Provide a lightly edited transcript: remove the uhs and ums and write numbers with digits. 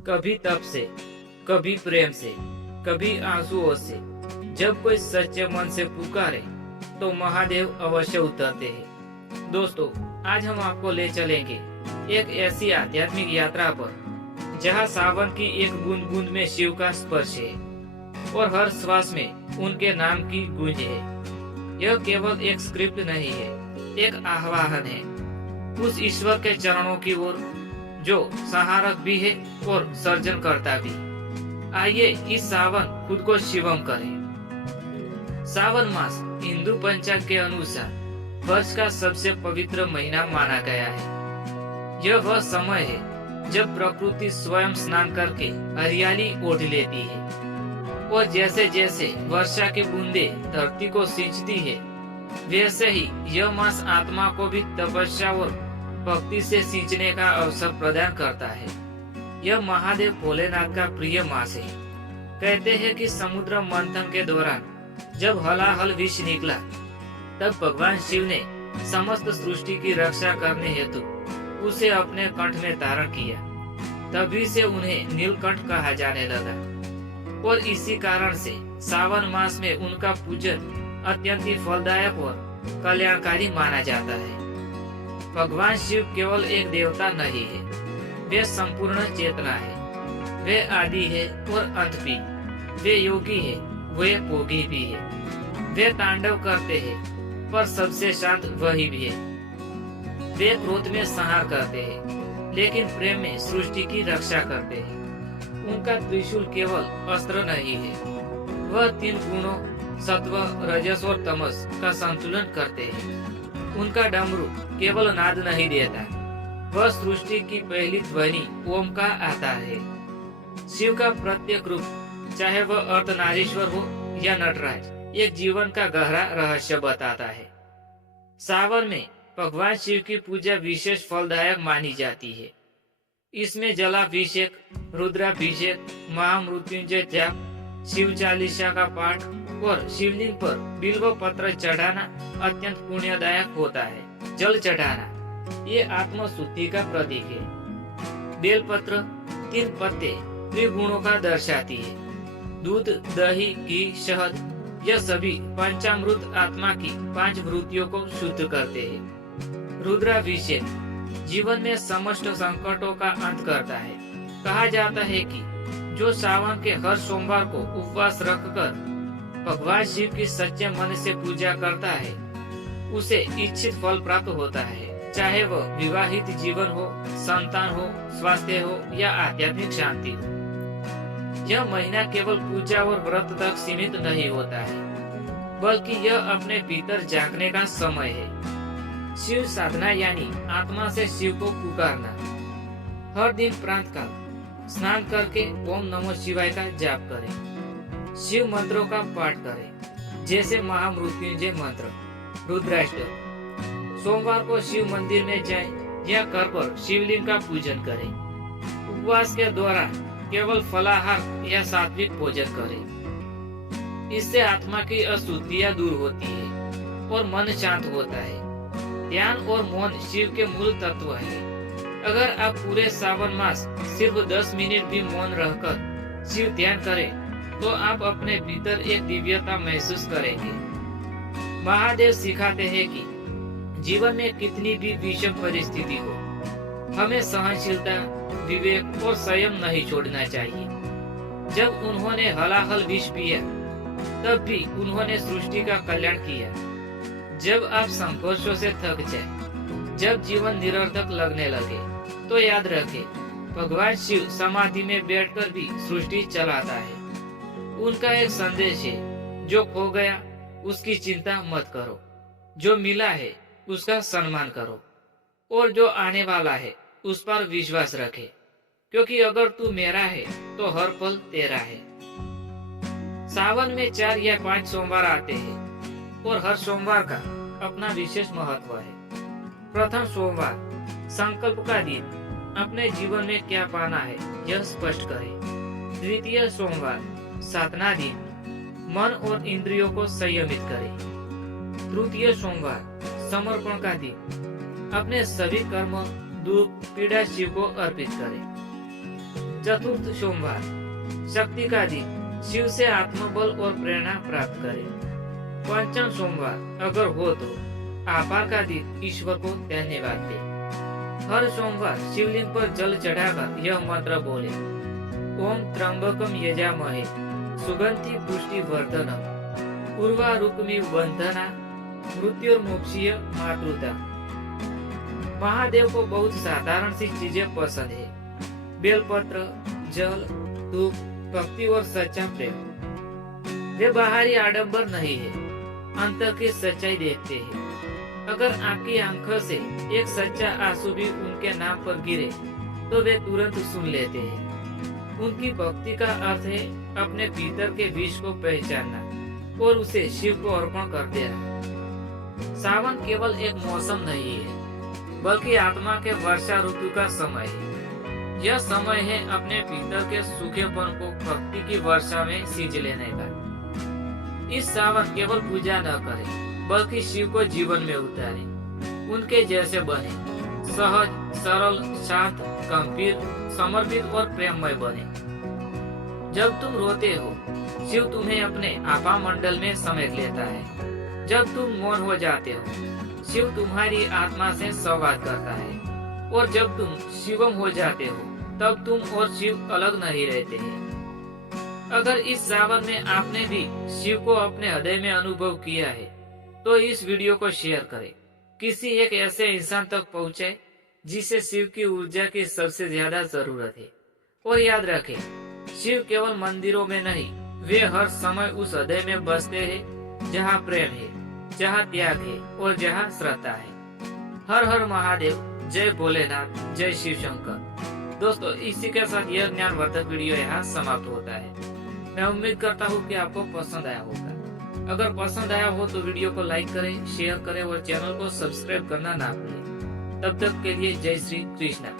कभी तप से, कभी प्रेम से, कभी आंसुओं से। जब कोई सच्चे मन से पुकारे तो महादेव अवश्य उतरते हैं। दोस्तों, आज हम आपको ले चलेंगे एक ऐसी आध्यात्मिक यात्रा पर जहां सावन की एक बूंद बूंद में शिव का स्पर्श है और हर श्वास में उनके नाम की गूंज है। यह केवल एक स्क्रिप्ट नहीं है, एक आह्वान है उस ईश्वर के चरणों की ओर जो सहारक भी है और सर्जन करता भी। आइए इस सावन खुद को शिवम करें। सावन मास हिंदू पंचांग के अनुसार वर्ष का सबसे पवित्र महीना माना गया है। यह वह समय है जब प्रकृति स्वयं स्नान करके हरियाली ओढ़ लेती है और जैसे जैसे वर्षा की बूंदे धरती को सिंचती है, वैसे ही यह मास आत्मा को भी तपस्या और भक्ति से सींचने का अवसर प्रदान करता है। यह महादेव भोलेनाथ का प्रिय मास है। कहते हैं कि समुद्र मंथन के दौरान जब हलाहल विष निकला, तब भगवान शिव ने समस्त सृष्टि की रक्षा करने हेतु उसे अपने कंठ में धारण किया। तभी से उन्हें नीलकंठ कहा जाने लगा और इसी कारण से सावन मास में उनका पूजन अत्यंत ही फलदायक और कल्याणकारी माना जाता है। भगवान शिव केवल एक देवता नहीं है, वे संपूर्ण चेतना है। वे आदि है और अंत भी। वे योगी है, वे भोगी भी है। वे तांडव करते हैं पर सबसे शांत वही भी है। वे क्रोध में संहार करते हैं लेकिन प्रेम में सृष्टि की रक्षा करते हैं। उनका त्रिशूल केवल अस्त्र नहीं है, वह तीन गुणों सत्व, रजस और तमस का संतुलन करते हैं। उनका डमरू केवल नाद नहीं देता, वह सृष्टि की पहली ध्वनि ओम का आता है। शिव का प्रत्येक रूप, चाहे वह अर्धनारीश्वर हो या नटराज, एक जीवन का गहरा रहस्य बताता है। सावन में भगवान शिव की पूजा विशेष फलदायक मानी जाती है। इसमें जलाभिषेक, रुद्राभिषेक, महामृत्युंजय जाप, शिव चालीसा का पाठ और शिवलिंग पर बिल्व पत्र चढ़ाना अत्यंत पुण्यदायक होता है। जल चढ़ाना ये आत्म शुद्धि का प्रतीक है। बेलपत्र, 3 पत्ते त्रिगुणों का दर्शाती है। दूध, दही, घी, शहद यह सभी पंचामृत आत्मा की 5 वृत्तियों को शुद्ध करते हैं। रुद्राभिषेक जीवन में समस्त संकटों का अंत करता है। कहा जाता है कि जो सावन के हर सोमवार को उपवास रखकर भगवान शिव की सच्चे मन से पूजा करता है, उसे इच्छित फल प्राप्त होता है, चाहे वह विवाहित जीवन हो, संतान हो, स्वास्थ्य हो या आध्यात्मिक शांति हो। यह महीना केवल पूजा और व्रत तक सीमित नहीं होता है, बल्कि यह अपने भीतर झांकने का समय है। शिव साधना यानी आत्मा से शिव को पुकारना। हर दिन प्रातःकाल स्नान करके ओम नमो शिवाय का जाप करें। शिव मंत्रों का पाठ करें, जैसे महामृत्युंजय मंत्र, रुद्राष्टक। सोमवार को शिव मंदिर में जाएं या घर पर शिवलिंग का पूजन करें। उपवास के दौरान केवल फलाहार या सात्विक भोजन करें। इससे आत्मा की अशुद्धियां दूर होती है और मन शांत होता है। ध्यान और मौन शिव के मूल तत्व है। अगर आप पूरे सावन मास सिर्फ 10 मिनट भी मौन रहकर शिव ध्यान करें तो आप अपने भीतर एक दिव्यता महसूस करेंगे। महादेव सिखाते हैं कि जीवन में कितनी भी विषम परिस्थिति हो, हमें सहनशीलता, विवेक और संयम नहीं छोड़ना चाहिए। जब उन्होंने हलाहल विष पिया, तब भी उन्होंने सृष्टि का कल्याण किया। जब आप संघर्षों से थक जाए, जब जीवन निरर्थक लगने लगे, तो याद रखें, भगवान शिव समाधि में बैठकर भी सृष्टि चलाता है। उनका एक संदेश है, जो खो गया उसकी चिंता मत करो, जो मिला है उसका सम्मान करो और जो आने वाला है उस पर विश्वास रखे, क्योंकि अगर तू मेरा है तो हर पल तेरा है। सावन में 4 या 5 सोमवार आते हैं और हर सोमवार का अपना विशेष महत्व है। प्रथम सोमवार संकल्प का दिन, अपने जीवन में क्या पाना है यह स्पष्ट करें। द्वितीय सोमवार साधना दिन, मन और इंद्रियों को संयमित करें। तृतीय सोमवार समर्पण का दिन, अपने सभी कर्म, दुख, पीड़ा शिव को अर्पित करें। चतुर्थ सोमवार, शक्ति का दिन, शिव से आत्मबल और प्रेरणा प्राप्त करें। पंचम सोमवार, अगर हो तो आभार का दिन, ईश्वर को धन्यवाद दे। हर सोमवार शिवलिंग पर जल चढ़ाकर यह मंत्र बोले, ओम त्र्यंबकम यजामहे सुगंधि पुष्टि वर्धनम उर्वारुकमि बंधना मृत्युर्मोक्षीय मातृता। महादेव को बहुत साधारण सी चीजें पसंद है, बेलपत्र, जल, धूप, भक्ति और सच्चा प्रेम। वे बाहरी आडंबर नहीं है, अंतर की सच्चाई देखते हैं। अगर आपकी आंखों से एक सच्चा आंसू भी उनके नाम पर गिरे तो वे तुरंत सुन लेते हैं। उनकी भक्ति का अर्थ है अपने भीतर के विष को पहचानना और उसे शिव को अर्पण कर देना। सावन केवल एक मौसम नहीं है, बल्कि आत्मा के वर्षा ऋतु का समय है। यह समय है अपने भीतर के सूखेपन को भक्ति की वर्षा में सींच लेने का। इस सावन केवल पूजा न करें, बल्कि शिव को जीवन में उतारे, उनके जैसे बने, सहज, सरल, शांत, गंभीर, समर्पित और प्रेममय बने। जब तुम रोते हो, शिव तुम्हें अपने आपा मंडल में समेट लेता है। जब तुम मौन हो जाते हो, शिव तुम्हारी आत्मा से संवाद करता है। और जब तुम शिवम हो जाते हो, तब तुम और शिव अलग नहीं रहते हैं। अगर इस सावन में आपने भी शिव को अपने हृदय में अनुभव किया है, तो इस वीडियो को शेयर करें, किसी एक ऐसे इंसान तक पहुंचे जिसे शिव की ऊर्जा की सबसे ज्यादा जरूरत है। और याद रखें, शिव केवल मंदिरों में नहीं, वे हर समय उस हृदय में बसते हैं जहाँ प्रेम है, जहाँ त्याग है और जहाँ श्रद्धा है। हर हर महादेव, जय भोलेनाथ, जय शिव शंकर। दोस्तों, इसी के साथ यह ज्ञानवर्धक वीडियो यहाँ समाप्त होता है। मैं उम्मीद करता हूँ कि आपको पसंद आया होगा। अगर पसंद आया हो तो वीडियो को लाइक करें, शेयर करें और चैनल को सब्सक्राइब करना ना भूलें। तब तक के लिए जय श्री कृष्ण।